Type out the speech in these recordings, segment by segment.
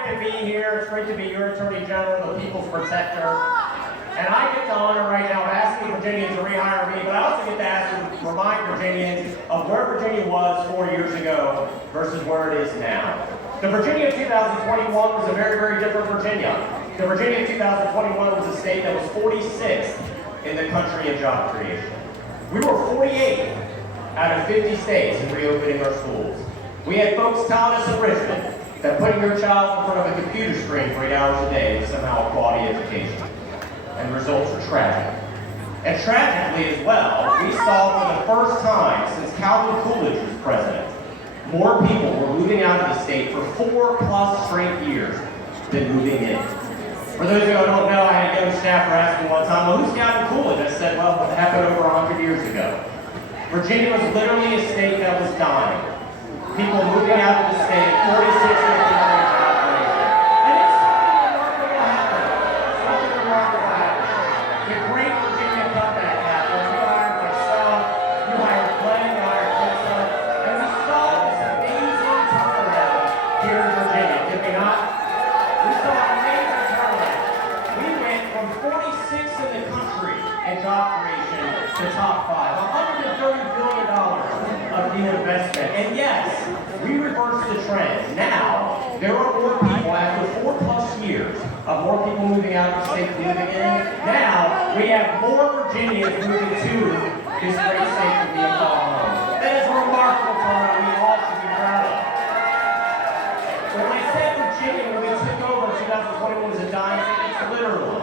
great to be here. It's great to be your Attorney General, the People's Protector. And I get the honor right now of asking Virginians to rehire me, but I also get to ask and remind Virginians of where Virginia was 4 years ago versus where it is now. The Virginia of 2021 was a very, very different Virginia. The Virginia of 2021 was a state that was 46th in the country in job creation. We were 48th out of 50 states in reopening our schools. We had folks telling us in Richmond that putting your child in front of a computer screen for 8 hours a day is somehow a quality education. And the results are tragic. And tragically as well, we saw for the first time since Calvin Coolidge was president, more people were moving out of the state for 4+ straight years than moving in. For those of you who don't know, I had a young staffer ask me one time, well, who's Calvin Coolidge? I said, well, it happened over 100 years ago. Virginia was literally a state that was dying. People moving out of the state, 46 years ago. And it's something remarkable happened. Something remarkable happened. The great Virginia comeback happened. You hired myself, you hired Glenn, you hired Lisa, and we saw this amazing turnaround here in Virginia, did we not? We saw an amazing turnaround. We went from 46th in the country in job creation to top 5. $130 billion of new investment. And yes, we reversed the trend. Now, there are more people after 4+ years of more people moving out of the state than moving in. Now, we have more Virginians moving to this great state to be a call home. That is a remarkable turnaround we all should be proud of. When I said Virginia, when we took over in 2021 was a dying state, it's literal.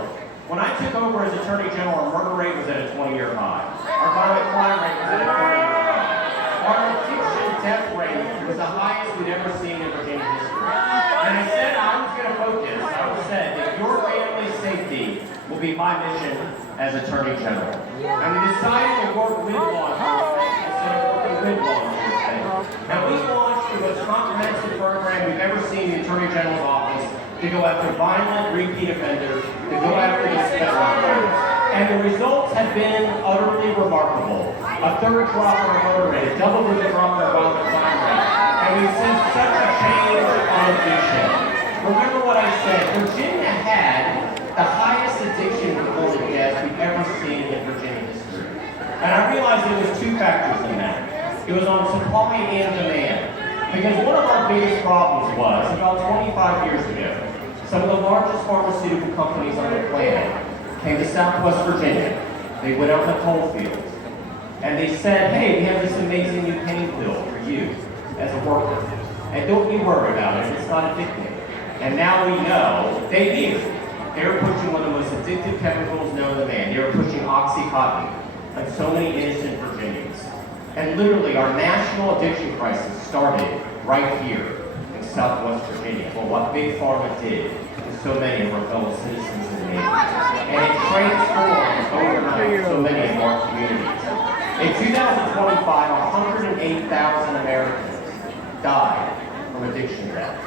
When I took over as Attorney General, our murder rate was at a 20-year high. Our violent crime rate was at a 20-year high. Our addiction death rate was the highest we'd ever seen in Virginia history. And I said I was going to focus, I said that your family's safety will be my mission as Attorney General. And we decided to work with law enforcement instead of working with law enforcement. And we launched the most comprehensive program we've ever seen in the Attorney General's office to go after violent repeat offenders, to go after these federal offenders. And the results have been utterly remarkable. A third drop in our murder rate, a double-digit drop in our violent crime rate. And we've seen such a change on addiction. Remember what I said, Virginia had the highest addiction reported deaths we've ever seen in Virginia history. And I realized there was two factors in that. It was on supply and demand. Because one of our biggest problems was, about 25 years ago, some of the largest pharmaceutical companies on the planet came to Southwest Virginia. They went out in the coal fields. And they said, hey, we have this amazing new pain pill for you as a worker. And don't you worry about it, it's not addictive. And now we know they knew. They were pushing one of the most addictive chemicals known to man. They were pushing Oxycontin on so many innocent Virginians. And literally, our national addiction crisis started right here in Southwest Virginia. Well, what Big Pharma did to so many of our fellow citizens in the nation. And it transformed overnight so many of our communities. In 2025, 108,000 Americans died from addiction deaths.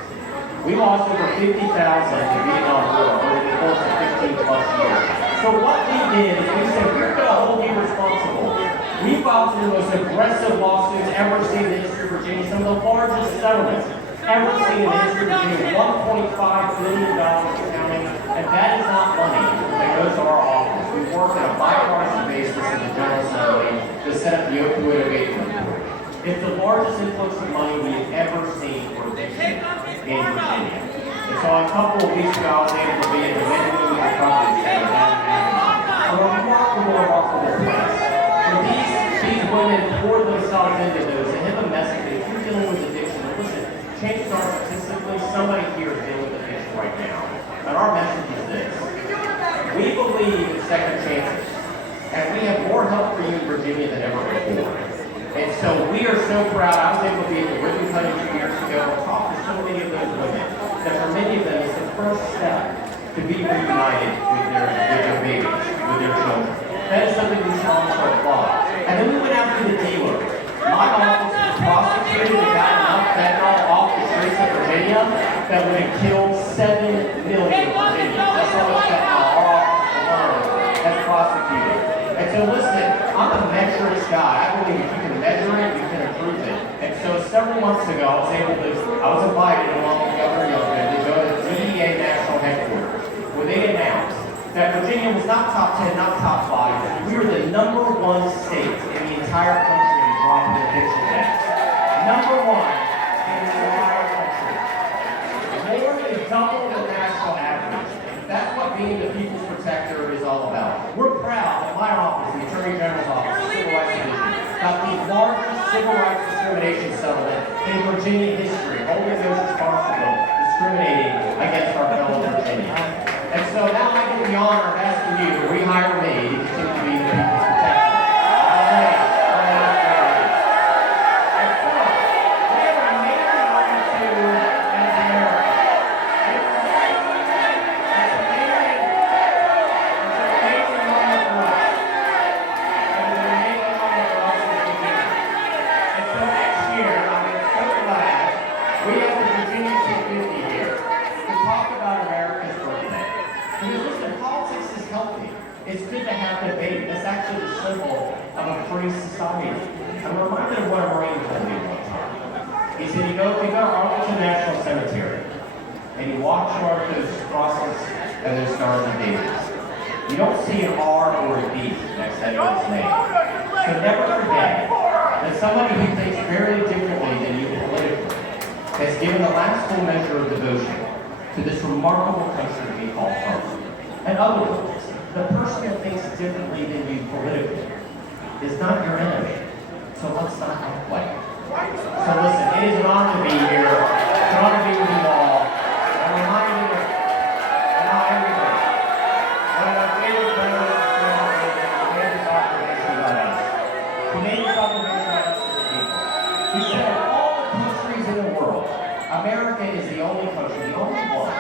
We lost over 50,000 to the Vietnam War over the course of 15+ years. So what we did is we said, we're going to hold you responsible. We filed some of the most aggressive lawsuits ever seen in the history of Virginia, some of the largest settlements ever seen in the history of Virginia, $1.5 billion counting, and that is not money that goes to our office. We work on a bipartisan basis in the General Assembly to set up the opioid abatement report. It's the largest influx of money we have ever seen for addiction in Virginia. And so a couple of weeks ago, I was able to be at the Women Who Recovery Center down in Athens. A remarkable place. And these women poured themselves into those and hit a message that if you're dealing with addiction, listen, chances are statistically somebody here is dealing with addiction right now. And our message is this. We believe in second chances. And we have more help for you in Virginia than ever before. And so we are so proud. I was able to be at the ribbon cutting 2 years ago and talk to so many of those women that for many of them it's the first step to be reunited with their babies, with their children. That is something we should also applaud. And then we went out to the dealer. My office was prosecuted and got enough fentanyl off the streets of Virginia that would have killed 7 million Virginians. That's how much fentanyl our office alone has prosecuted. And so listen, I'm a metrics guy. I believe if you can measure it, you can improve it. And so several months ago, I was invited along with Governor Youngman to go to Virginia was not top 10, not top 5. We were the #1 state in the entire country in dropping eviction rates. #1 in the entire country. More than double the national average. That's what being the People's Protector is all about. We're proud that my office, the Attorney General's Office, the Civil Rights Division, got the largest civil rights discrimination settlement in Virginia history, holding those responsible discriminating against our fellow Virginians. And so now I get the honor of asking you to rehire me to continue to be the People's Protector. And so, we have an amazing moment to as America. It's an amazing moment for us. It's an amazing moment for us as Virginia. And so next year, I'm so glad we have the Virginia 250 here to talk about America's birthday. Because listen, politics is healthy. It's good to have debate. That's actually the symbol of a free society. I'm reminded of what a Marine told me one time. He said, you go to Arlington National Cemetery, and you walk toward those crosses and those stars and daisies. You don't see an R or a B next to anyone's name. So never forget that somebody who thinks very differently than you politically has given the last full measure of devotion to this remarkable country we call home. In other words, the person that thinks differently than you politically is not your enemy. So let's not act like it. So listen, it is an honor to be here. It's an honor to be with you all. I'm reminded of not everything. One of my favorite presidents made this observation about us. He made this observation about us as a people. He said, of all the countries in the world, America is the only country, the only one,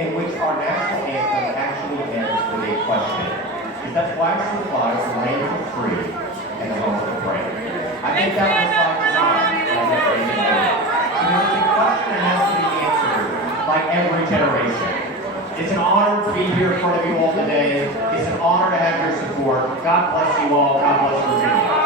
in which our national anthem actually ends with a question. Is that flags will fly over the land for free and the home for free. I think that was by design as a phrasing moment. Because it's a question that has to be answered by every generation. It's an honor to be here in front of you all today. It's an honor to have your support. God bless you all. God bless Virginia.